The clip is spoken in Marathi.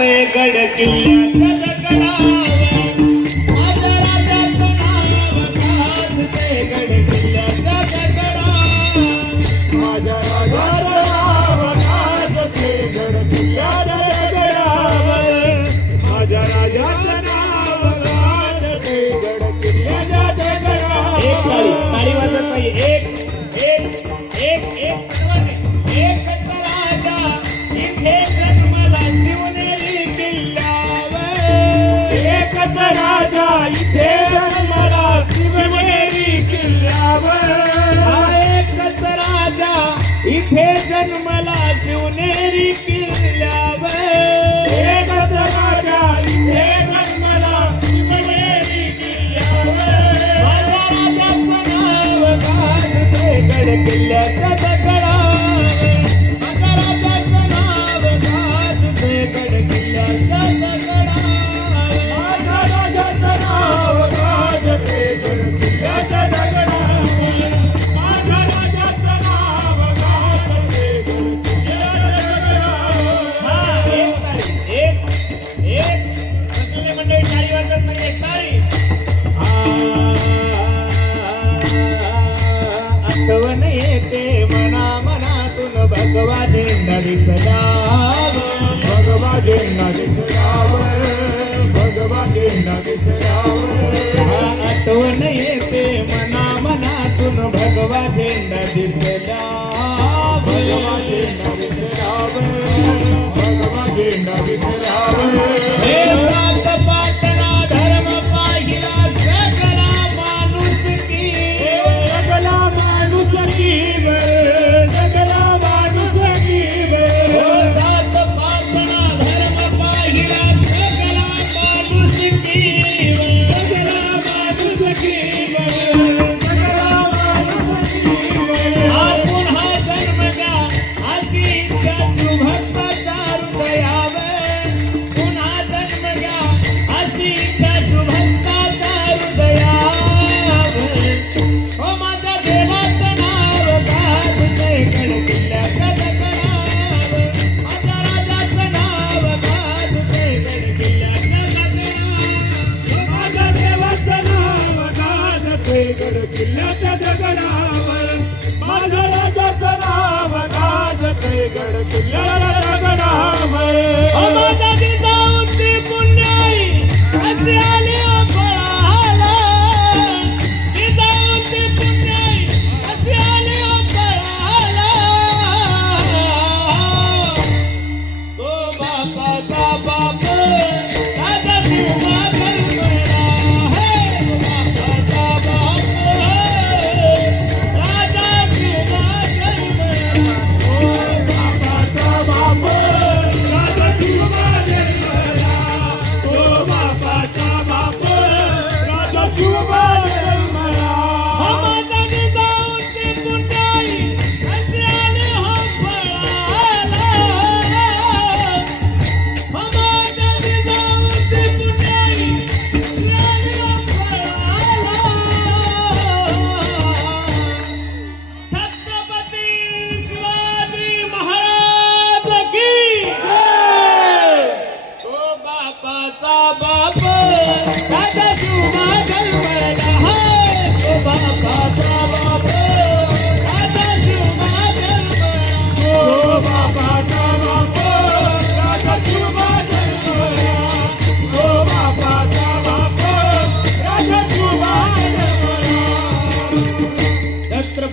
गाजतय गड किल्ल्याच्या दगडावर माझ्या राजाचं नाव गाजतय गड किल्ल्याच्या दगडावर माझ्या राजाचं नाव गाजतय गड किल्ल्याच्या दगडावर माझ्या राजाचं नाव गाजतय गड किल्ल्याच्या दगडावर एक ताळी वाजत नाही एक एकच राजा इथे जन्मला शिवनेरी किल्ल्यावर एकच राजा इथे जन्मला शिवनेरी किल्ल्यावर हा एकच राजा इथे जन्मला शिवनेरी किल्ल्यावर एकच राजा इथे जन्मला शिवनेरी किल्ल्यावर माझ्या राजाचं नाव गाजतय गड किल्ल्याच्या दगडावर माझ्या राजाचं नाव गाजतय गड किल्ल्याच्या दगडावर माझ्या राजाचं नाव गाजतय गड किल्ल्याच्या दगडावर हा एक बसलेले मंडळी टाळी वाजत नाही एक टाळी आठवण येते मनातून भगवा झेंडा दिसलावर भगवा झेंडा दिसल्यावर भगवा झेंडा दिसल्यावर आठवण येते मनातून भगवा झेंडा दिसलावर भगवा झेंडा दिसल्यावर भगवा झेंडा दिसल्यावर हे सात पाटणा धर्म पाहिला जगला माणूस की जगला माणूस कीवर जगला माणूस कीवर सात पाटणा धर्म पाहिला जगला माणूस की जगला माणूस कीवर जगला माणूस कीवर आपण हा जन्म घ्या अशी इच्छा सुभक्ताच्या हृदयावर पुन्हा जन्म घ्या अशी इच्छा सुभक्ताच्या हृदयावर हो माझ्या देवाचं नाव गाजतय गड किल्ल्याच्या दगडावर माझ्या राजाचं नाव गाजतय गड किल्ल्याच्या दगडावर माझ्या देवाचं नाव गाजतय गड किल्ल्याच्या दगडावर माझ्या राजाचं नाव गाजतय गड किल्ल्याच्या दगडावर माझ्या जिजाऊची पुण्याई कशी आली पळाला जिजाऊची पुण्याई कशी आली पळाला तो बापाचा बाप राजा शिवा जन्मला हे बापाचा बाप राजा शिवा जन्मला बापाचा बाप राजा शिवा जन्मला तो बापाचा बाप राजा शिवा जन्मला माझ्या जिजाऊची पुण्याई कशी आली पळाला माझ्या जिजाऊची पुण्याई कशी आली पळाला छत्रपती शिवाजी महाराज की जय तो बापाचा बाप राजा शिवा